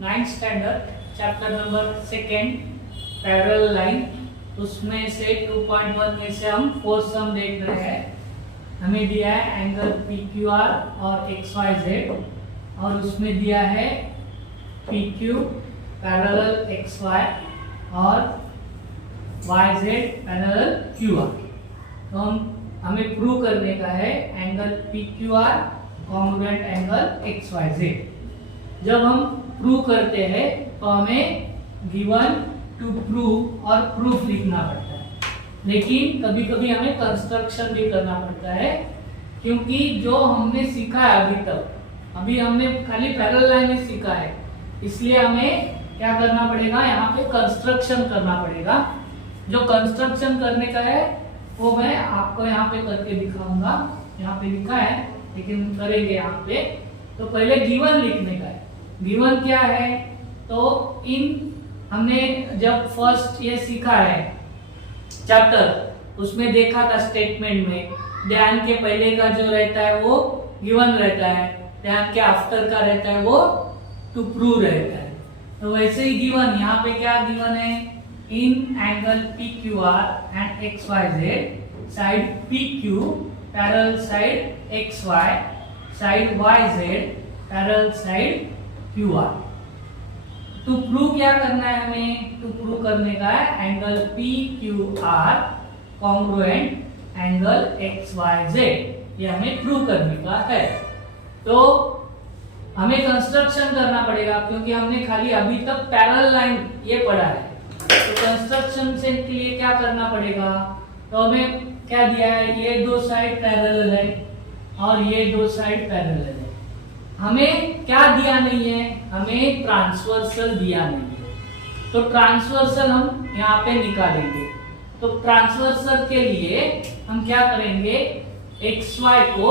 Ninth standard chapter number second parallel line, उसमें से 2.1 में से हम फोर्थ सम देख रहे हैं। हमें दिया है एंगल PQR और XYZ और उसमें दिया है PQ पैरेलल XY और YZ पैरेलल QR। तो हमें प्रूव करने का है angle PQR congruent angle XYZ। जब हम प्रूव करते हैं तो हमें गिवन टू प्रूव और प्रूफ लिखना पड़ता है, लेकिन कभी कभी हमें कंस्ट्रक्शन भी करना पड़ता है, क्योंकि जो हमने सीखा है अभी हमने खाली पैरेलल लाइन ही सीखा है, इसलिए हमें क्या करना पड़ेगा, यहाँ पे कंस्ट्रक्शन करना पड़ेगा। जो कंस्ट्रक्शन करने का है वो मैं आपको यहाँ पे करके दिखाऊंगा। यहाँ पे लिखा है लेकिन करेंगे यहाँ पे। तो पहले गिवन लिखने का है। गिवन क्या है, तो हमने जब फर्स्ट ये सीखा है चैप्टर, उसमें देखा था स्टेटमेंट में ध्यान के पहले का जो रहता है वो गिवन रहता है, ध्यान के आफ्टर का रहता है वो टू प्रूव रहता है। तो वैसे ही गिवन यहाँ पे क्या गिवन है, in angle PQR and XYZ side PQ parallel side XY side YZ parallel side QR। To prove क्या करना है हमें, टू प्रूव करने का है angle PQR congruent angle XYZ, ये हमें प्रूव करने का है। तो हमें कंस्ट्रक्शन करना पड़ेगा, क्योंकि हमने खाली अभी तक पैरेलल लाइन ये पढ़ा है। तो कंस्ट्रक्शन से के लिए क्या करना पड़ेगा, तो हमें क्या दिया है, ये दो साइड पैरेलल है और ये दो साइड पैरेलल है। हमें क्या दिया नहीं है, हमें ट्रांसवर्सल दिया नहीं है। तो ट्रांसवर्सल हम यहाँ पे निकालेंगे। तो ट्रांसवर्सल के लिए हम क्या करेंगे, XY को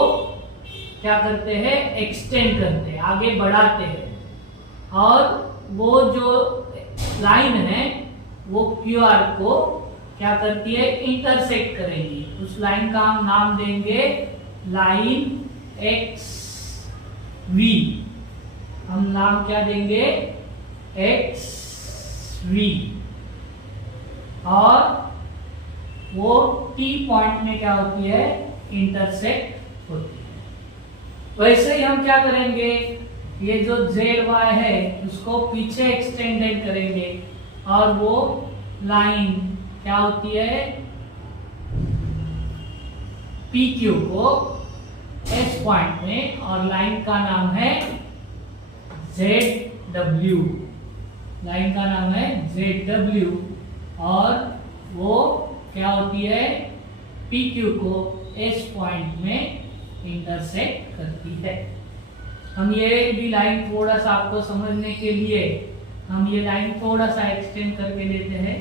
क्या करते हैं, एक्सटेंड करते हैं, आगे बढ़ाते हैं, और वो जो लाइन है वो QR को क्या करती है, इंटरसेक्ट करेगी। उस लाइन का हम नाम देंगे लाइन XV। हम नाम क्या देंगे, XV, और वो T पॉइंट में क्या होती है, इंटरसेक्ट होती है। वैसे ही हम क्या करेंगे, ये जो ZY है उसको पीछे एक्सटेंडेड करेंगे, और वो लाइन क्या होती है, PQ को S पॉइंट में, और लाइन का नाम है ZW। लाइन का नाम है ZW, और वो क्या होती है, PQ को S पॉइंट में इंटरसेक्ट करती है। हम ये भी लाइन थोड़ा सा आपको समझने के लिए हम ये लाइन थोड़ा सा एक्सटेंड करके लेते हैं,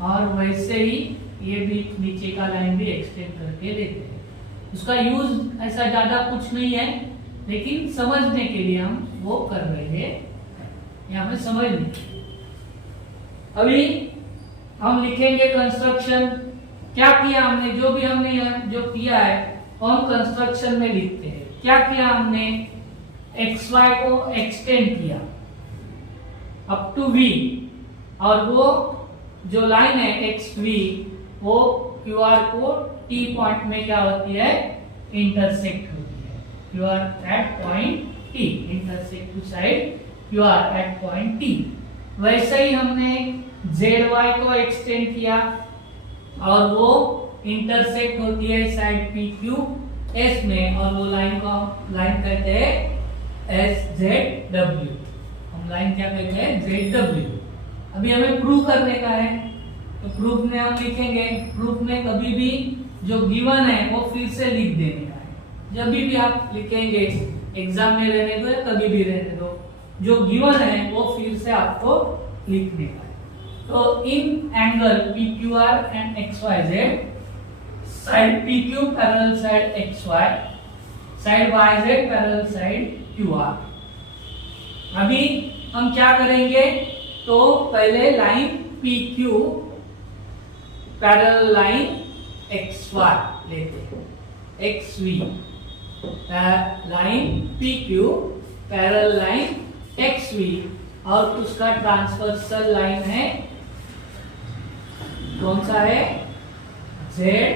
और वैसे ही ये भी नीचे का लाइन भी एक्सटेंड करके लेते हैं। उसका यूज ऐसा ज्यादा कुछ नहीं है, लेकिन समझने के लिए हम वो कर रहे हैं, यहाँ पे समझ लीजिए। अभी हम लिखेंगे कंस्ट्रक्शन। क्या किया हमने, जो भी हमने जो किया है वो हम कंस्ट्रक्शन में लिखते हैं। क्या किया हमने, XY को एक्सटेंड किया अप टू V, और वो जो लाइन है XV वो QR को T पॉइंट में क्या होती है, इंटरसेक्ट होती है। QR at point T, intersect to side QR at point T। वैसे ही हमने ZY को एक्सटेंड किया, और वो इंटरसेक्ट होती है साइड PQ S में, और वो लाइन को लाइन कहते हैं SZW। हम लाइन क्या कहते हैं, ZW। अभी हमें प्रूव करने का है, तो प्रूफ में हम लिखेंगे, प्रूफ में कभी भी जो गिवन है वो फिर से लिख देने का है। जब भी आप लिखेंगे, एग्जाम में रहने दो या कभी भी रहने दो, जो गिवन है वो फिर से आपको लिखने का है। तो in angle PQR and XYZ side PQ parallel side XY side YZ parallel side QR। अभी हम क्या करेंगे, तो पहले line PQ parallel line XY लेते हैं, XV line PQ parallel line XV और उसका ट्रांसवर्सल लाइन है कौन सा है ZY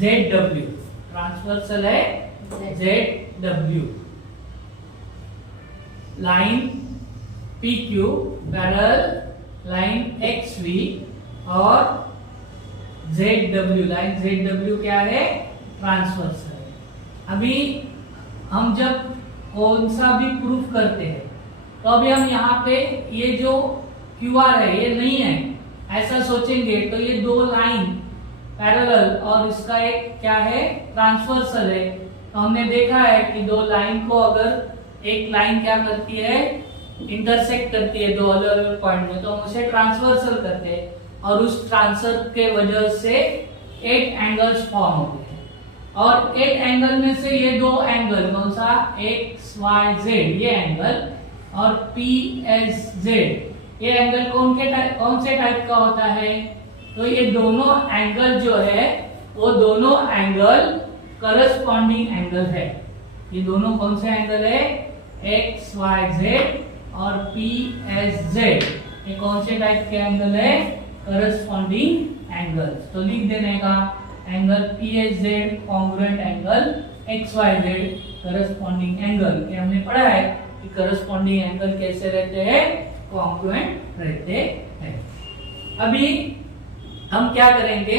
ZW ट्रांसवर्सल है ZW line PQ parallel line XV और ZW लाइन ZW क्या है ट्रांसवर्सल है। अभी हम जब कौन सा भी प्रूफ करते हैं तो अभी हम यहाँ पे ये जो QR है ये नहीं है ऐसा सोचेंगे तो ये दो लाइन पैरेलल और इसका एक क्या है ट्रांसवर्सल है। तो हमने देखा है कि दो लाइन को अगर एक लाइन क्या करती है इंटरसेक्ट करती है दो अलग अलग पॉइंट में तो हम उसे ट्रांसवर्सल करते हैं और उस ट्रांसफर के वजह से 8 एंगल्स फॉर्म होते हैं और 8 एंगल में से ये दो एंगल कौन सा XYZ ये एंगल और PSZ ये एंगल कौन से टाइप का होता है। तो ये दोनों एंगल जो है वो दोनों एंगल करस्पॉन्डिंग एंगल है। ये दोनों कौन से एंगल है XYZ और PSZ ये कौन से टाइप के एंगल है करस्पॉन्डिंग एंगल्स। तो लिख देने का angle PSZ congruent angle XYZ corresponding angle. ये हमने पढ़ा है कि करस्पॉन्डिंग एंगल कैसे रहते हैं कॉन्ग्रुएंट रहते हैं। अभी हम क्या करेंगे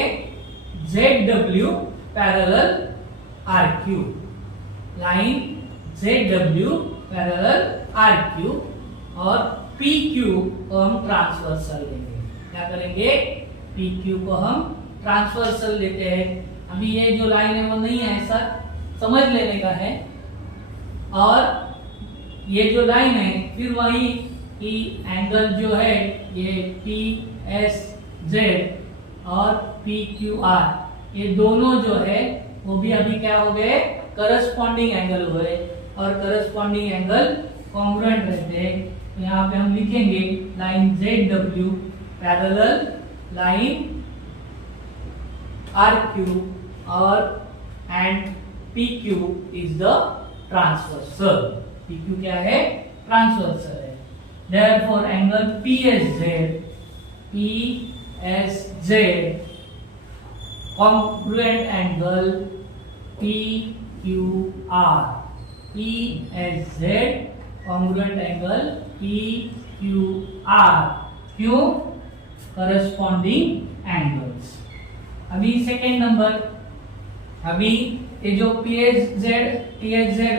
ZW parallel RQ line ZW parallel RQ और PQ को हम ट्रांसवर्सल लेंगे। क्या करेंगे PQ को हम ट्रांसवर्सल लेते हैं। अभी ये जो लाइन है वो नहीं है ऐसा समझ लेने का है और ये जो लाइन है फिर वही कि एंगल जो है ये PSZ और PQR ये दोनों जो है वो भी अभी क्या हो गए करस्पॉन्डिंग एंगल हो गए और करस्पॉन्डिंग एंगल कॉन्ग्रुएंट रहते हैं। तो यहाँ पे हम लिखेंगे line ZW parallel line RQ और and PQ is the transversal. PQ क्या है ट्रांसवर्सल है। Therefore angle PSZ congruent angle PQR PSZ congruent angle PQR क्यों corresponding angles। अभी सेकेंड नंबर अभी ये जो PSZ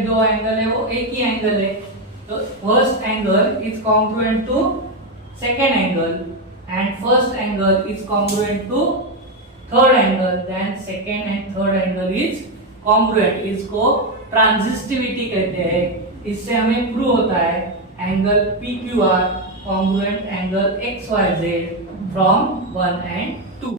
दो एंगल है वो एक ही एंगल है तो first angle is congruent to second angle and first angle is congruent to third angle then second and third angle is congruent। इसको ट्रांजिस्टिविटी कहते हैं। इससे हमें प्रूव होता है angle PQR congruent angle XYZ from 1 and 2।